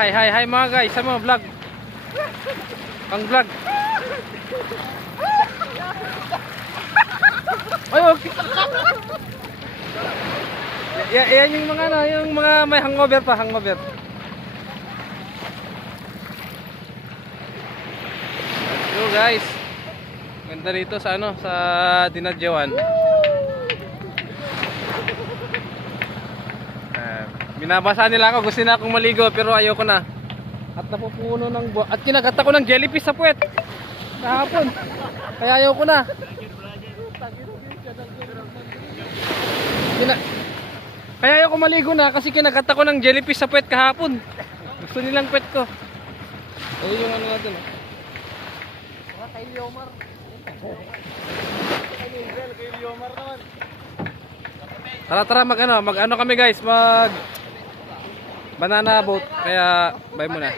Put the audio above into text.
Hi mga guys, sa mga vlog. Pang vlog. Ay, okay. Yan yung mga ano, yung mga may hangover pa, hangover. So guys, ganda dito sa ano, sa Dinadjawan. Binabasa nila ako, gusto na akong maligo pero ayoko na. At napupuno ng at kinagat ako ng jellyfish sa puwet kahapon. Kaya ayoko na. Kaya ayoko maligo na kasi kinagat ako ng jellyfish sa puwet kahapon. Gusto nilang puwet ko. Ayun yung ano natin. Kay Liomar. Kay Liomar naman. Tara mag ano kami guys, mag banana boat, kaya bye muna.